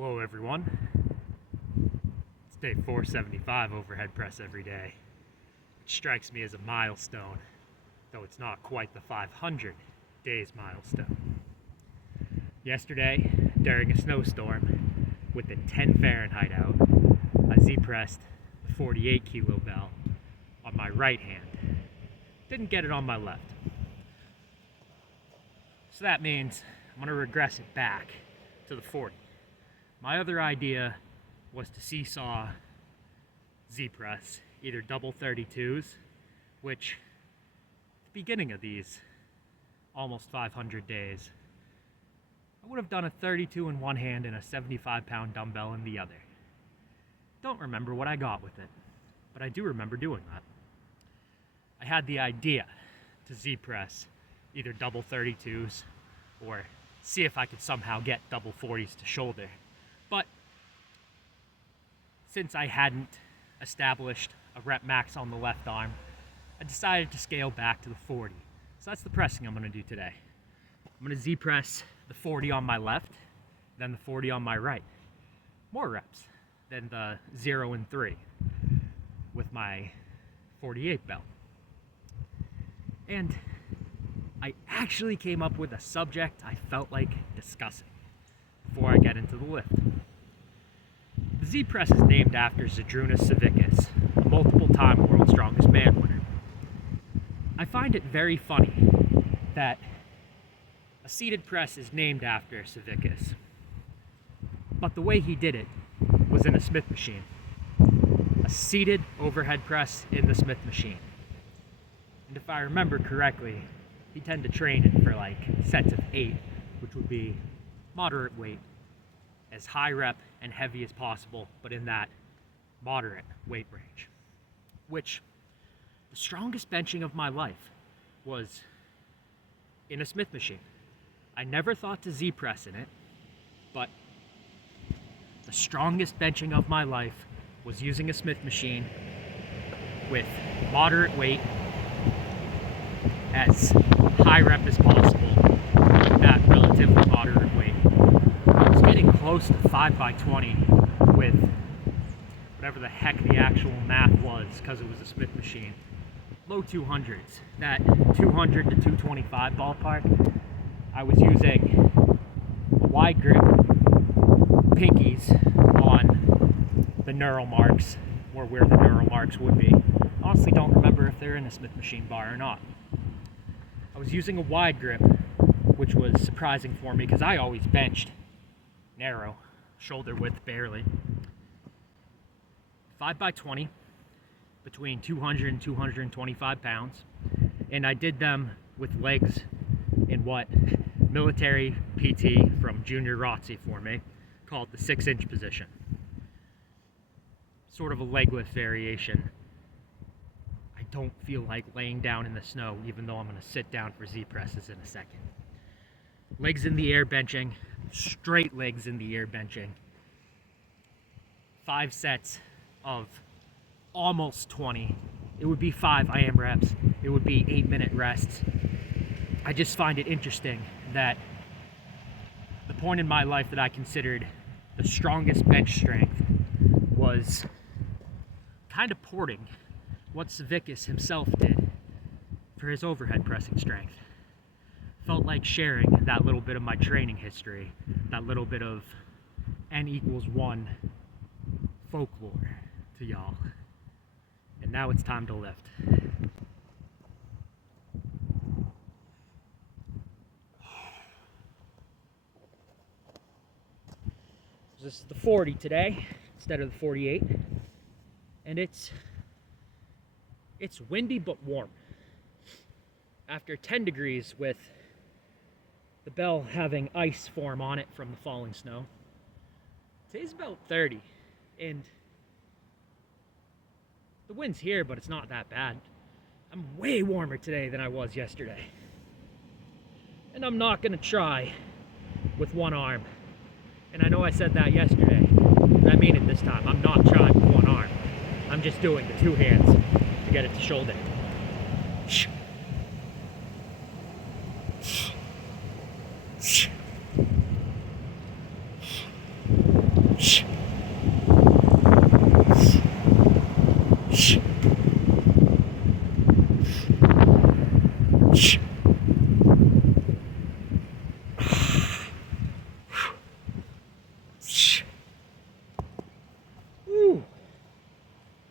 Hello everyone. It's day 475 overhead press every day, which strikes me as a milestone, though it's not quite the 500 days milestone. Yesterday, during a snowstorm, with a 10 Fahrenheit out, I Z pressed the 48 kilo bell on my right hand. Didn't get it on my left. So that means I'm going to regress it back to the 40. My other idea was to seesaw Z press, either double 32s, which at the beginning of these almost 500 days, I would have done a 32 in one hand and a 75-pound dumbbell in the other. Don't remember what I got with it, but I do remember doing that. I had the idea to Z press either double 32s or see if I could somehow get double 40s to shoulder. But since I hadn't established a rep max on the left arm, I decided to scale back to the 40. So that's the pressing I'm going to do today. I'm going to Z press the 40 on my left, then the 40 on my right. More reps than the 0 and 3 with my 48 bell. And I actually came up with a subject I felt like discussing before I get into the lift. The Z press is named after Zydrunas Savickas, a multiple-time World's Strongest Man winner. I find it very funny that a seated press is named after Savickas, but the way he did it was in a Smith machine. A seated overhead press in the Smith machine. And if I remember correctly, he tended to train it for like sets of 8, which would be moderate weight, as high rep and heavy as possible, but in that moderate weight range. Which, the strongest benching of my life was in a Smith machine. I never thought to Z press in it, but the strongest benching of my life was using a Smith machine with moderate weight, as high rep as possible, at relatively moderate weight. I was getting close to 5x20 with whatever the heck the actual math was, because it was a Smith machine. Low 200s, that 200 to 225 ballpark. I was using a wide grip pinkies on the neural marks, or where the neural marks would be. Honestly, don't remember if they're in a Smith machine bar or not. I was using a wide grip, which was surprising for me because I always benched narrow, shoulder width barely. 5x20, between 200 and 225 pounds, and I did them with legs in what military PT from Junior ROTC for me called the 6-inch position. Sort of a leg lift variation. I don't feel like laying down in the snow, even though I'm going to sit down for Z presses in a second. Legs in the air benching, straight legs in the air benching. 5 sets of almost 20. It would be 5 IM reps. It would be 8-minute rests. I just find it interesting that the point in my life that I considered the strongest bench strength was kind of porting what Savickas himself did for his overhead pressing strength. Felt like sharing that little bit of my training history, that little bit of N=1 folklore to y'all. And now it's time to lift. This is the 40 today instead of the 48, and it's windy but warm. After 10 degrees with the bell having ice form on it from the falling snow, today's about 30, and the wind's here, but it's not that bad. I'm way warmer today than I was yesterday. And I'm not gonna try with one arm. And I know I said that yesterday, but I mean it this time. I'm not trying with one arm. I'm just doing the 2 hands to get it to shoulder.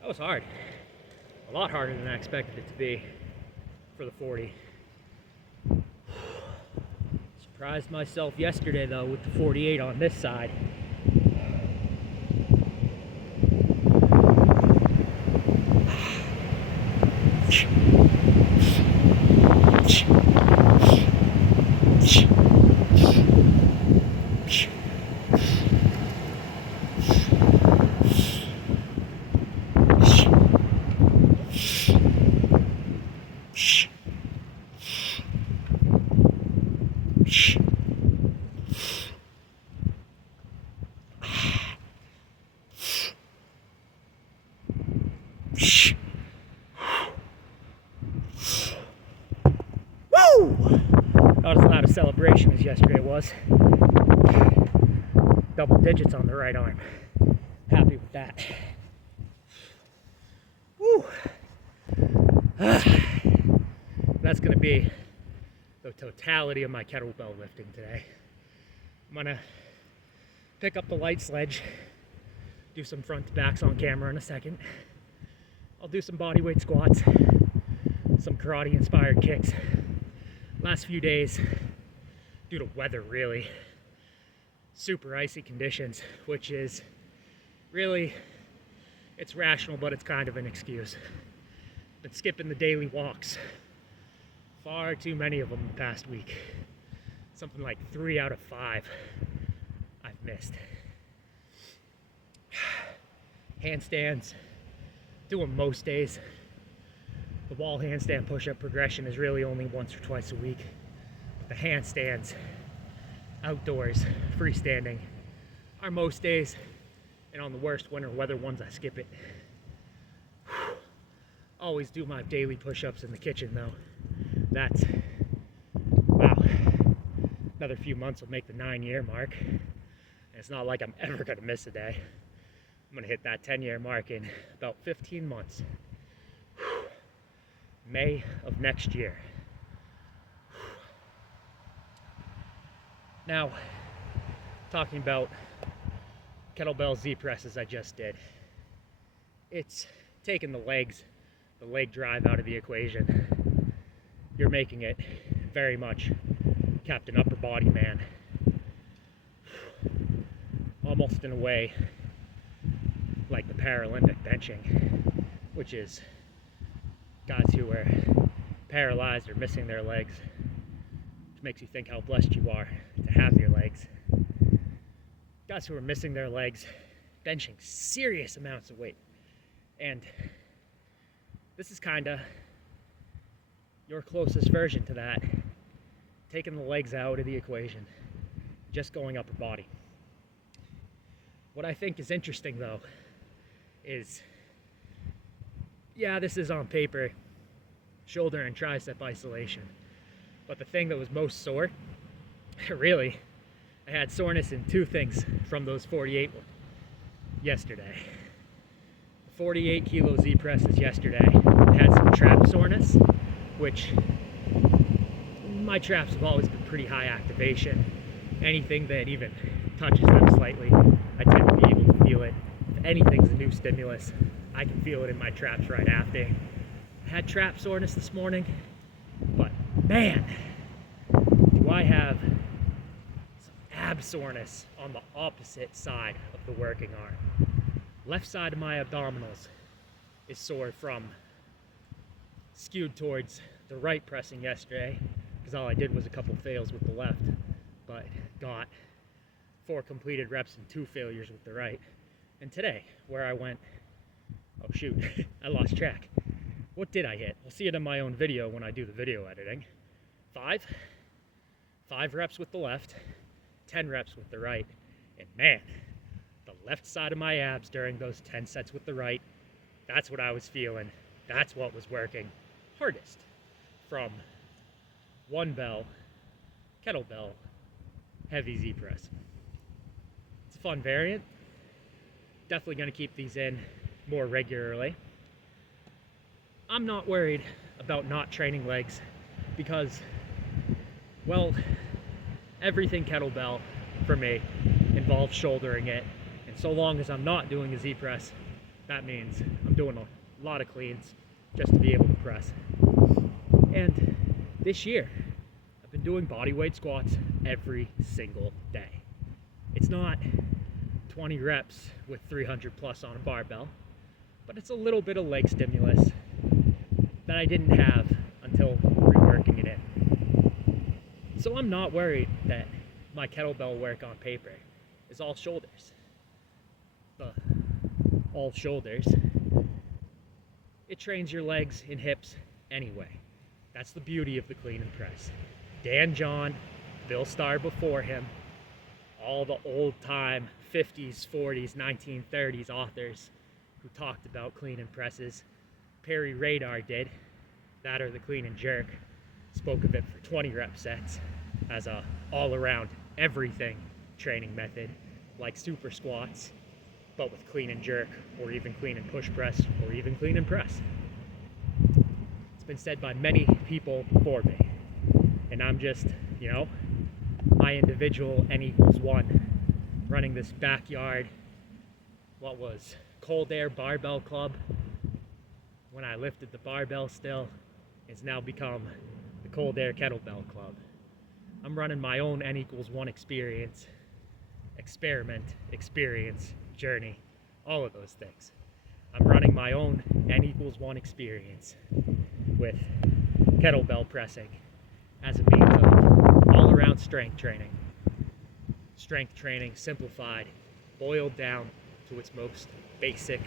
That was hard. A lot harder than I expected it to be for the 40. Surprised myself yesterday though with the 48 on this side. Not as loud a celebration as yesterday was. Double digits on the right arm. Happy with that. Woo. That's going to be the totality of my kettlebell lifting today. I'm going to pick up the light sledge, do some front to backs on camera in a second. I'll do some bodyweight squats, some karate inspired kicks. Last few days, due to weather really, super icy conditions, which is really, it's rational, but it's kind of an excuse. Been skipping the daily walks. Far too many of them the past week. Something like 3 out of 5 I've missed. Handstands, do them most days. The wall handstand push-up progression is really only once or twice a week. But the handstands, outdoors, freestanding, are most days. And on the worst winter weather ones, I skip it. Always do my daily push-ups in the kitchen though. That's, wow, another few months will make the 9-year mark. And it's not like I'm ever gonna miss a day. I'm gonna hit that 10-year mark in about 15 months. May of next year. Now, talking about kettlebell Z presses I just did. It's taking the leg drive out of the equation. You're making it very much Captain Upper Body Man. Almost in a way like the Paralympic benching, which is guys who are paralyzed or missing their legs, which makes you think how blessed you are to have your legs. Guys who are missing their legs, benching serious amounts of weight. And this is kind of your closest version to that, taking the legs out of the equation, just going upper body. What I think is interesting though is, yeah, this is on paper, shoulder and tricep isolation. But the thing that was most sore, really, I had soreness in 2 things from those 48 yesterday. The 48 kilo Z presses yesterday, I had some trap soreness, which my traps have always been pretty high activation. Anything that even touches them slightly, I tend to be able to feel it. If anything's a new stimulus, I can feel it in my traps right after. I had trap soreness this morning, but man, do I have some ab soreness on the opposite side of the working arm. Left side of my abdominals is sore from skewed towards the right pressing yesterday, because all I did was a couple fails with the left, but got 4 completed reps and 2 failures with the right. And today, where I went, oh shoot, I lost track. What did I hit? I'll see it in my own video when I do the video editing. 5 reps with the left, 10 reps with the right. And man, the left side of my abs during those 10 sets with the right, that's what I was feeling. That's what was working hardest from 1 bell, kettlebell, heavy Z press. It's a fun variant. Definitely going to keep these in more regularly. I'm not worried about not training legs because, well, everything kettlebell for me involves shouldering it. And so long as I'm not doing a Z press, That means I'm doing a lot of cleans just to be able to press. And this year, I've been doing bodyweight squats every single day. It's not 20 reps with 300 plus on a barbell, but it's a little bit of leg stimulus that I didn't have until reworking it in. So I'm not worried that my kettlebell work on paper is all shoulders. But all shoulders, it trains your legs and hips anyway. That's the beauty of the clean and press. Dan John, Bill Starr before him, all the old time 50s, 40s, 1930s authors who talked about clean and presses. Perry Radar did, that or the clean and jerk, spoke of it for 20 rep sets as a all-around everything training method, like super squats, but with clean and jerk, or even clean and push press, or even clean and press. It's been said by many people before me, and I'm just, my individual N=1, running this backyard, what was Cold Air Barbell Club, when I lifted the barbell still, it's now become the Cold Air Kettlebell Club. I'm running my own N=1 experience, experiment, experience, journey, all of those things. I'm running my own N=1 experience with kettlebell pressing as a means of all-around strength training. Strength training simplified, boiled down to its most basic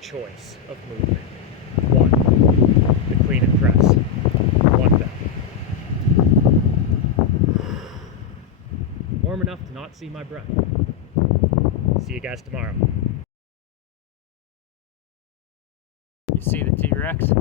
choice of movement. One, the clean and press. One bell. Warm enough to not see my breath. See you guys tomorrow. You see the T-Rex?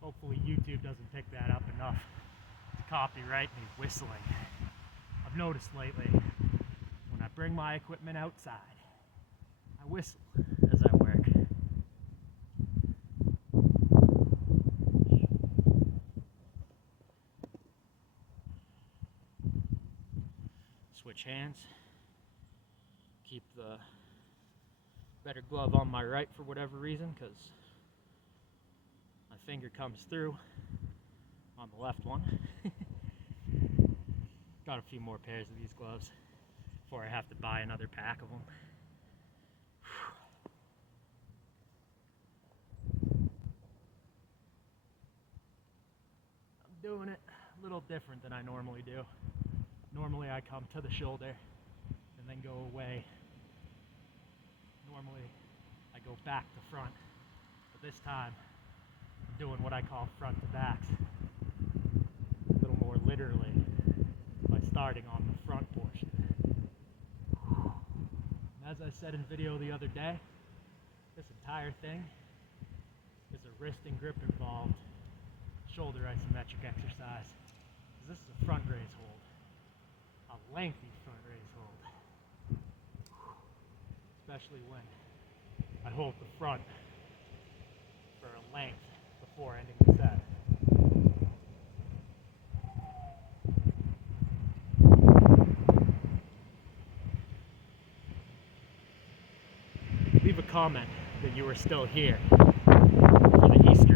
Hopefully YouTube doesn't pick that up enough to copyright me whistling. I've noticed lately, when I bring my equipment outside, I whistle as I work. Switch hands. Keep the better glove on my right for whatever reason, because my finger comes through on the left one. Got a few more pairs of these gloves before I have to buy another pack of them. I'm doing it a little different than I normally do. Normally I come to the shoulder and then go away. Normally I go back to front, but this time I'm doing what I call front to backs. A little more literally by starting on the front portion. As I said in video the other day, this entire thing is a wrist and grip involved shoulder isometric exercise. This is a front raise hold, a lengthy front raise hold, especially when I hold the front for a length before ending the set. Leave a comment that you are still here for the Easter